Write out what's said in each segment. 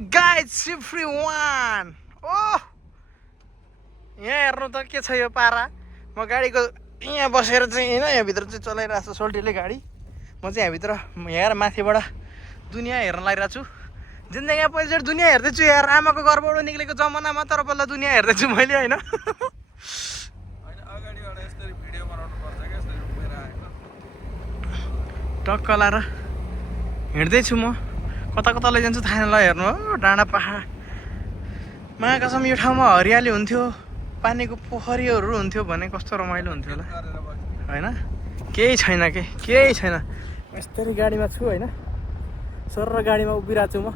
Guys सिफ्री one ओह यहाँ हेर्नु त के छ यो पारा म गाडीको यहाँ बसेर चाहिँ होइन यहाँभित्र चाहिँ चलाइरहेको छु सोल्टीले गाडी म चाहिँ यहाँभित्र यहाँ माथिबाट दुनियाँ हेर्न लागिरहेको छु जिन्दगी पहिलोचोटि दुनियाँ हेर्दैछु यार आमाको घरबाट निक्लेको जमानामा तर बल्ल दुनियाँ हेर्दैछु मैले होइन टक्क लाएर हिँड्दैछु म कता कता लैजान्छु थाहा ल हेर्नु हो डाँडा पाहाड महाकसम यो ठाउँमा हरियाली हुन्थ्यो पानीको पोखरीहरू हुन्थ्यो भने कस्तो रमाइलो हुन्थ्यो होला होइन केही छैन केही छैन यस्तरी गाडीमा छु होइन सर गाडीमा उभिरहेको छु म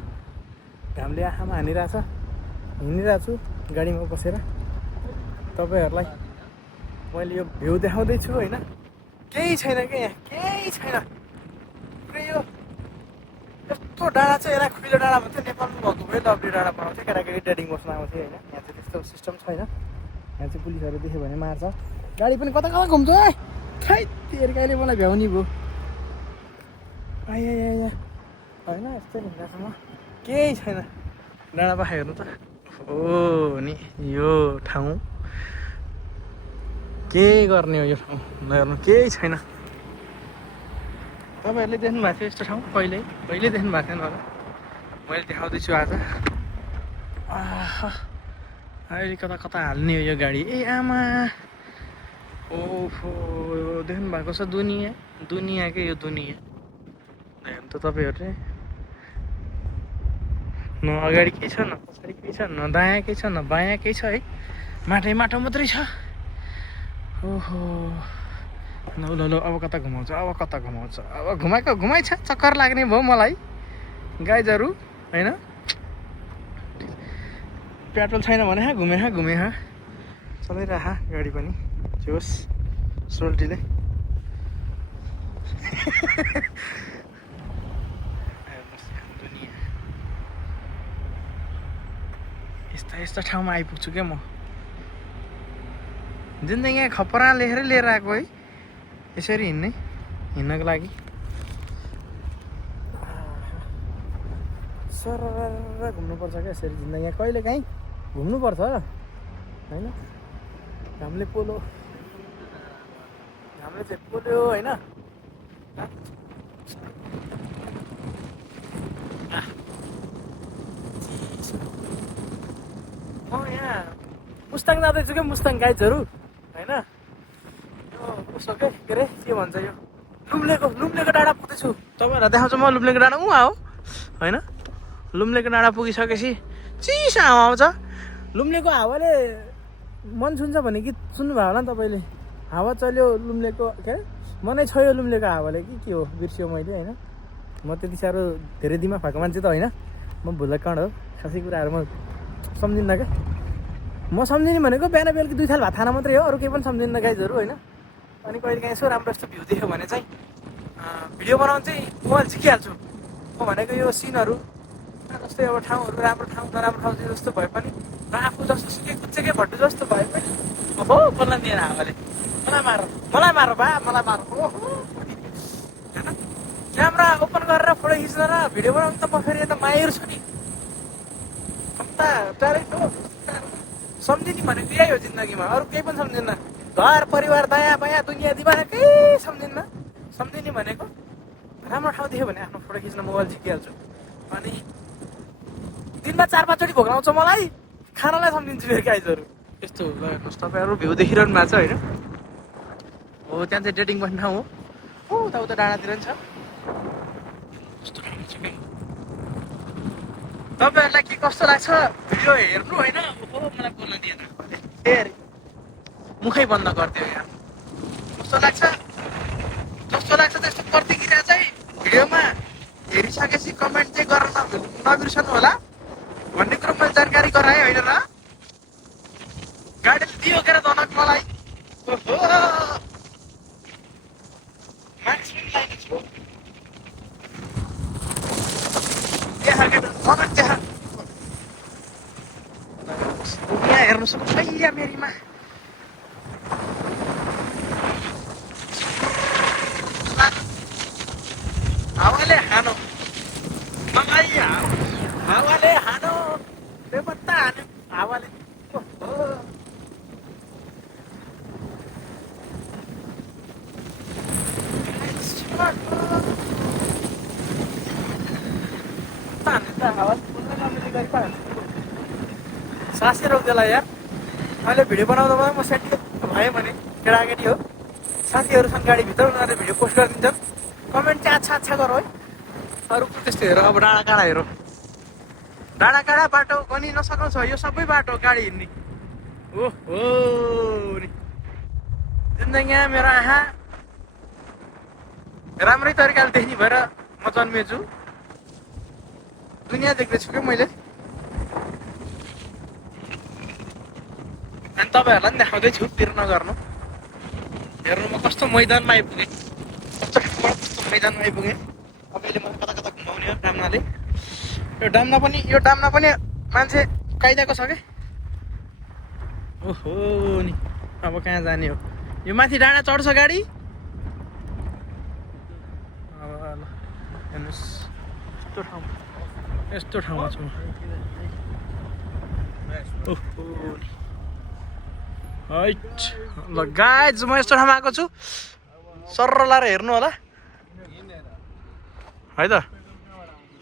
घामले आँखामा हानिरहेछ हिँडिरहेको छु गाडीमा बसेर तपाईँहरूलाई मैले यो भ्यू देखाउँदैछु होइन केही छैन क्या यहाँ केही छैन यो यस्तो डाँडा चाहिँ यसलाई खुइलो डाँडा भन्थ्यो नेपालमा भएको भए लभली डाँडा बनाउँथ्यो केटाकेटी डेटिङ बस्न आउँथ्यो होइन यहाँ चाहिँ त्यस्तो सिस्टम छैन यहाँ चाहिँ पुलिसहरू देख्यो भने मार्छ गाडी पनि कता कता घुम्छ है खै तेर्काइले मलाई भ्याउने भयो आया होइन यस्तै हिँड्दासम्म केही छैन डाँडा पाखा हेर्नु त हो नि यो ठाउँ के गर्ने हो यो ठाउँ हेर्नु केही छैन तपाईँहरूले देख्नु भएको थियो यस्तो ठाउँ कहिले देख्नु भएको थिएन होला मैले देखाउँदैछु आज अहिले कता कता हाल्ने हो यो गाडी ए आमा ओहो देख्नु भएको छ दुनियाँकै यो दुनियाँ हेर्नु त तपाईँहरूले न अगाडि केही छ न पछाडि केही छ न दायाँ केही छ न बायाँ केही छ है माटै माटो मात्रै छ ओहो ल अब कता घुमाउँछ अब घुमाइ छ चक्कर लाग्ने भयो मलाई गाइजहरू होइन पेट्रोल छैन भने घुमे चलाइरह गाडी पनि जोस् सोल्टीले यस्ता ठाउँमा आइपुग्छु क्या म जिन्दगी यहाँ खपरा लेखेर लिएर आएको है यसरी हिँड्नको लागि सर घुम्नुपर्छ क्या यसरी जिन्दगी यहाँ कहिले काहीँ घुम्नुपर्छ होइन घामले चाहिँ पोल्यो होइन म यहाँ मुस्ताङ जाँदैछु क्या मुस्ताङ गाइजहरू होइन उसो के अरे के भन्छ यो लुम्लेको डाँडा पुग्दैछु तपाईँहरूलाई देखाउँछु म लुम्लेको डाँडा हो होइन लुम्लेको डाँडा पुगिसकेपछि चिसो हावा आउँछ लुम्लेको हावाले मन छुन्छ भने गीत सुन्नुभयो होला नि तपाईँले हावा चल्यो लुम्लेको के अरे मनै छोयो लुम्लेको हावाले के हो बिर्स्यो मैले होइन म त्यति साह्रो धेरै दिमाग भएको मान्छे त होइन म भुलकाँड हो खासै कुराहरू म सम्झिन्न क्या म सम्झिने भनेको बिहान बेलुकी 2 थाल भात खाना मात्रै हो अरू केही पनि सम्झिन्न गाइजहरू होइन अनि कहिले काहीँ यसो राम्रो जस्तो भ्यू देख्यो भने चाहिँ भिडियो बनाउनु चाहिँ मोबाइल झिकिहाल्छु म भनेको यो सिनहरू जस्तै अब ठाउँहरू राम्रो ठाउँ नराम्रो ठाउँ चाहिँ जस्तो भए पनि आफू जस्तो सुके कुच्चेकै भट्टु जस्तो भए पनि हो बोल्न दिएन हावाले मलाई मार बा मलाई मार ओहो होइन क्यामेरा ओपन गरेर फोटो खिच्न र भिडियो बनाउनु त म फेरि यता माहिर छु नि अन्त ट्यालेन्ट हो सम्झिने भनेको यही हो जिन्दगीमा अरू केही पनि सम्झिन्न घर परिवार दायाँ बायाँ दुनियाँ दिवाना केही सम्झिन्न सम्झिने भनेको राम्रो ठाउँ देख्यो भने आफ्नो फोटो खिच्न मोबाइल झिकिहाल्छु अनि दिनमा 4-5 चोटि भोक लाउँछ मलाई खानालाई सम्झिन्छु फेरि गाइजहरू यस्तो ल हेर्नुहोस् तपाईँहरू भ्यू देखिरहनु भएको छ होइन हो त्यहाँ चाहिँ डेटिङ बस्ने ठाउँ हो उता डाँडातिर पनि छ कस्तो राम्रो छ क्या तपाईँहरूलाई के कस्तो लाग्छ भिडियो हेर्नु होइन हो मलाई बोल्न दिएन फेरि मुखै बन्द गरिदियो यहाँ कस्तो लाग्छ त्यस्तो प्रतिक्रिया चाहिँ भिडियोमा हेरिसकेपछि कमेन्ट चाहिँ गर्न नबिर्सनु होला भन्ने कुरो मैले जानकारी गराएँ होइन र गाडीले दियो के धनक मलाई ओहो माक्स पनि लागेको छु त्यहाँ दुनियाँ हेर्नु सक्दैन मेरीमा हावाले हानो मलाई हावाले हान आवाज बोल्न नमिल्ने गरी पो हाल्छु। सासै रोक्दैला यार। मैले भिडियो बनाउँदा म सेट भएँ भने केटाकेटी हो साथीहरूसँग गाडीभित्र उनीहरूले भिडियो पोस्ट गरिदिन्छन्। कमेन्ट चाहिँ अच्छा अच्छा गर है। अरू को त्यस्तो हेर, अब डाँडा काँडा हेर, डाँडा काँडा बाटो गनी नसक्नु छ। यो सबै बाटो गाडी हिँड्ने। ओहो नि जिन्दगी मेरो आँखा राम्रै तरिकाले देख्ने भएर म जन्मेछु। दुनियाँ देख्दैछु क्या मैले। अनि तपाईँहरूलाई पनि देखाउँदैछु, पिर नगर्नु। हेर्नु म कस्तो मैदानमा आइपुगेँ, कस्तो मैदानमा आइपुगेँ। तपाईँले मलाई कता कता घुमाउने हो डाम्नाले। यो डाम्ना पनि मान्छे कायदाको छ क्या। ओहो नि अब कहाँ जाने हो? यो माथि डाँडा चढ्छ गाडी। अब ल हेर्नुहोस् यस्तो ठाउँमा छु म। ओहो हैट ल गाइज म यस्तो ठाउँमा आएको छु। सरर लाएर हेर्नु होला है त।